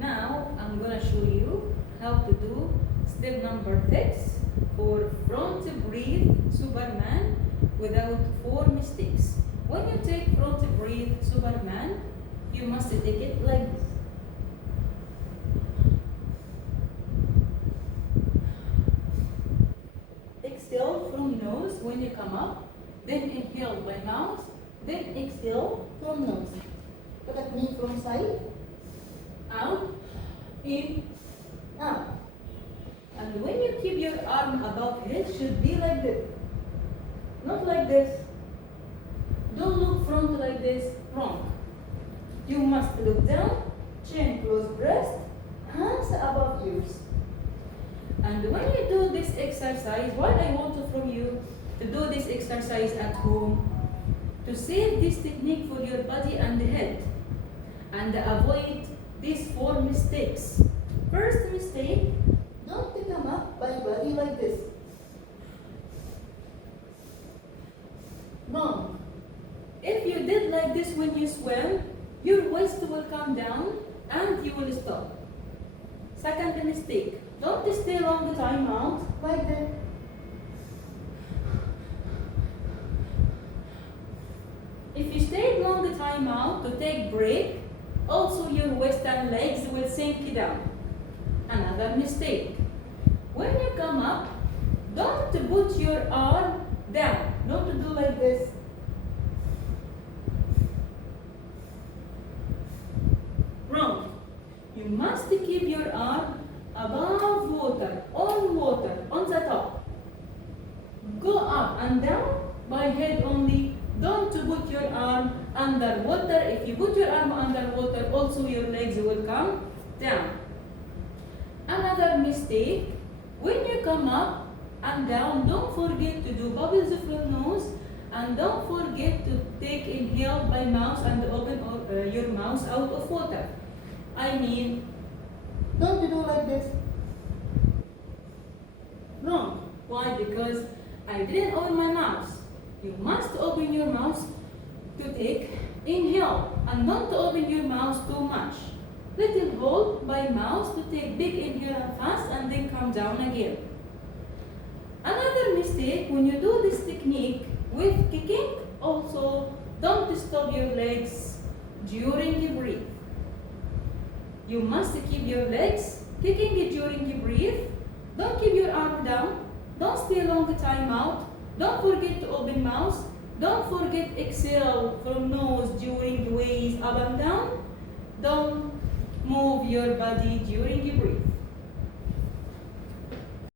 Now I'm gonna show you how to do step number 6 for front breathe Superman without 4 mistakes. When you take front breathe Superman, you must take it like this. Exhale from nose when you come up, then inhale by mouth, then exhale from nose. Look at me from side, out, in, out. And when you keep your arm above head, should be like this. Not like this. Don't look front like this, wrong. You must look down, chin close breast, hands above ears. And when you do this exercise, what I want from you to do this exercise at home, to save this technique for your body and head, and avoid these 4 mistakes. First mistake, don't come up by body like this. Wrong. If you did like this when you swim, your waist will come down and you will stop. Second mistake, don't stay long time out like that. If you stay long time out to take break, also your waist and legs will sink down. Another mistake, when you come up, don't put your arm down, not to do like this. Wrong. You must keep your arm above water, on the top. Go up and down by head only. Don't put your arm underwater. If you put your arm underwater, also your legs will come down. Another mistake, when you come up and down, don't forget to do bubbles from nose, and don't forget to take inhale by mouth and open your mouth out of water. I mean, don't do like this. Wrong. Why? Because I didn't open my mouth. You must open your mouth to take inhale, and don't open your mouth too much. Little hold by mouth to take big inhale and fast, and then come down again. Another mistake, when you do this technique with kicking, also don't stop your legs during you breathe. You must keep your legs kicking during you breathe. Don't keep your arm down. Don't stay long time out. Don't forget to open mouth. Don't forget exhale from nose during ways up and down. Don't move your body during